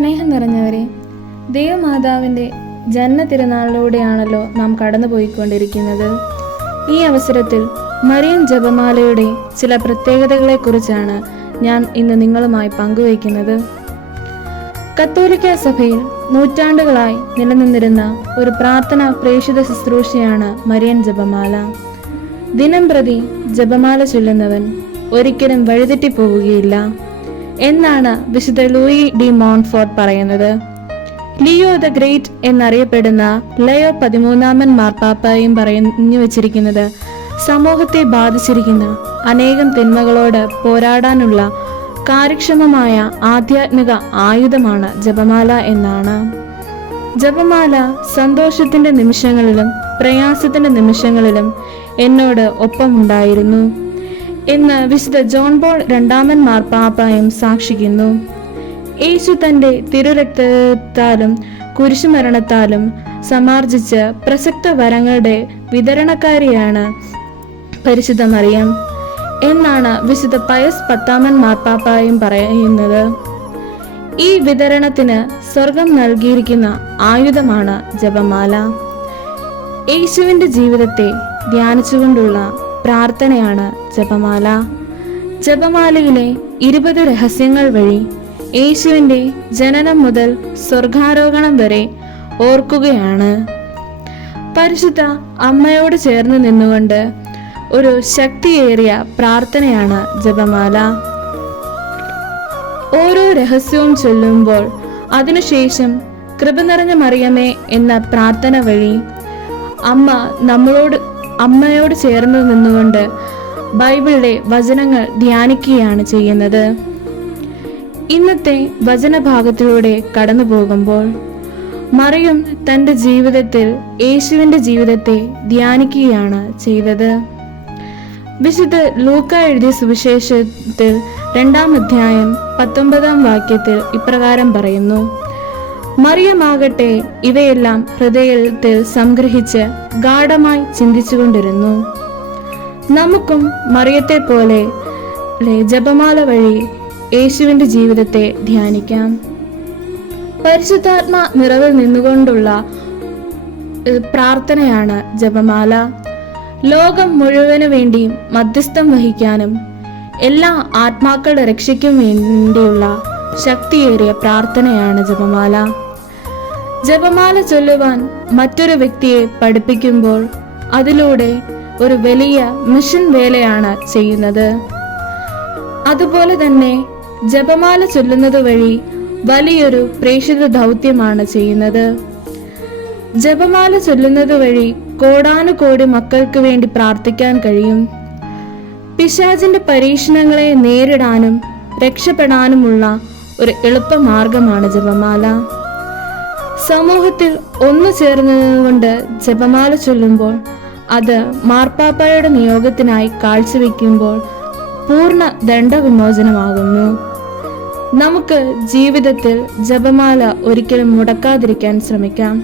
യേശുവിന്റെ ജന്മ തിരുനാളിലൂടെയാണല്ലോ നാം കടന്നുപോയിക്കൊണ്ടിരിക്കുന്നത്. ഈ അവസരത്തിൽ മറിയം ജപമാലയുടെ ചില പ്രത്യേകതകളെക്കുറിച്ചാണ് ഞാൻ ഇന്ന് നിങ്ങളുമായി പങ്കുവയ്ക്കുന്നത്. കത്തോലിക്ക സഭയിൽ നൂറ്റാണ്ടുകളായി നിലനിന്നിരുന്ന ഒരു പ്രാർത്ഥന പ്രേക്ഷിത ശുശ്രൂഷയാണ് മരിയൻ ജപമാല. ദിനം പ്രതി ജപമാല ചൊല്ലുന്നവൻ ഒരിക്കലും വഴിതെറ്റിപ്പോവുകയില്ല. എന്നാണ് വിശുദ്ധ ലൂയി ഡി മോൺഫോർട്ട് പറയുന്നത്. ലിയോ ദ ഗ്രേറ്റ് എന്നറിയപ്പെടുന്ന ലയോ പതിമൂന്നാമൻ മാർപ്പാപ്പയും പറഞ്ഞു വച്ചിരിക്കുന്നത് സമൂഹത്തെ ബാധിച്ചിരിക്കുന്ന അനേകം തിന്മകളോട് പോരാടാനുള്ള കാര്യക്ഷമമായ ആധ്യാത്മിക ആയുധമാണ് ജപമാല എന്നാണ്. ജപമാല സന്തോഷത്തിന്റെ നിമിഷങ്ങളിലും പ്രയാസത്തിന്റെ നിമിഷങ്ങളിലും എന്നോട് ഒപ്പമുണ്ടായിരുന്നു. എന്ന് വിശുദ്ധ ജോൺ പോൾ രണ്ടാമൻ മാർപ്പാപ്പായും സാക്ഷിക്കുന്നു. യേശു തന്റെ തിരുരക്തത്താലും കുരിശുമരണത്താലും സമാർജിച്ച പ്രസക്ത വരങ്ങളുടെ വിതരണക്കാരിയാണ് പരിശുദ്ധ മറിയം എന്നാണ് വിശുദ്ധ പയസ് പത്താമൻ മാർപ്പാപ്പായും പറയുന്നത്. ഈ വിതരണത്തിന് സ്വർഗം നൽകിയിരിക്കുന്ന ആയുധമാണ് ജപമാല. യേശുവിന്റെ ജീവിതത്തെ ധ്യാനിച്ചുകൊണ്ടുള്ള പ്രാർത്ഥനയാണ് ജപമാല. ജപമാലയിലെ ഇരുപത് രഹസ്യങ്ങൾ വഴി യേശുവിന്റെ ജനനം മുതൽ സ്വർഗാരോഹണം വരെ ഓർക്കുകയാണ്. പരിശുദ്ധ അമ്മയോട് ചേർന്ന് നിന്നുകൊണ്ട് ഒരു ശക്തിയേറിയ പ്രാർത്ഥനയാണ് ജപമാല. ഓരോ രഹസ്യവും ചൊല്ലുമ്പോൾ അതിനുശേഷം കൃപ നിറഞ്ഞ മറിയമേ എന്ന പ്രാർത്ഥന വഴി അമ്മ നമ്മളോട് അമ്മയോട് ചേർന്ന് നിന്നുകൊണ്ട് ബൈബിളിലെ വചനങ്ങൾ ധ്യാനിക്കുകയാണ് ചെയ്യുന്നത്. ഇന്നത്തെ വചനഭാഗത്തിലൂടെ കടന്നു പോകുമ്പോൾ മറിയം തന്റെ ജീവിതത്തിൽ യേശുവിന്റെ ജീവിതത്തെ ധ്യാനിക്കുകയാണ് ചെയ്തത്. വിശുദ്ധ ലൂക്ക എഴുതിയ സുവിശേഷത്തിൽ രണ്ടാം അധ്യായം പത്തൊമ്പതാം വാക്യത്തിൽ ഇപ്രകാരം പറയുന്നു. മറിയമാകട്ടെ ഇവയെല്ലാം ഹൃദയത്തിൽ സംഗ്രഹിച്ച് ഗാഠമായി ചിന്തിച്ചുകൊണ്ടിരുന്നു. നമുക്കും മറിയത്തെ പോലെ ജപമാല വഴി യേശുവിന്റെ ജീവിതത്തെ ധ്യാനിക്കാം. പരിശുദ്ധാത്മ നിറവിൽ നിന്നുകൊണ്ടുള്ള പ്രാർത്ഥനയാണ് ജപമാല. ലോകം മുഴുവനു വേണ്ടിയും മധ്യസ്ഥം വഹിക്കാനും എല്ലാ ആത്മാക്കളുടെ രക്ഷയ്ക്കും വേണ്ടിയുള്ള ശക്തിയേറിയ പ്രാർത്ഥനയാണ് ജപമാല. ജപമാല ചൊല്ലുവാൻ മറ്റൊരു വ്യക്തിയെ പഠിപ്പിക്കുമ്പോൾ അതിലൂടെ ഒരു വലിയ മിഷൻ വേലയാണ് ചെയ്യുന്നത്. അതുപോലെ തന്നെ ജപമാല ചൊല്ലുന്നത് വഴി വലിയൊരു പ്രേക്ഷിത ദൗത്യമാണ് ചെയ്യുന്നത്. ജപമാല ചൊല്ലുന്നത് വഴി കോടാനുകോടി മക്കൾക്ക് വേണ്ടി പ്രാർത്ഥിക്കാൻ കഴിയും. പിശാചിന്റെ പരീക്ഷണങ്ങളെ നേരിടാനും രക്ഷപ്പെടാനുമുള്ള ഒരു എളുപ്പമാർഗമാണ് ജപമാല. സമൂഹത്തിൽ ഒന്നു ചേർന്നതുകൊണ്ട് ജപമാല ചൊല്ലുമ്പോൾ അത് മാർപ്പാപ്പയുടെ നിയോഗത്തിനായി കാഴ്ചവെക്കുമ്പോൾ പൂർണ ദണ്ഡവിമോചനമാകുന്നു. നമുക്ക് ജീവിതത്തിൽ ജപമാല ഒരിക്കലും മുടക്കാതിരിക്കാൻ ശ്രമിക്കാം.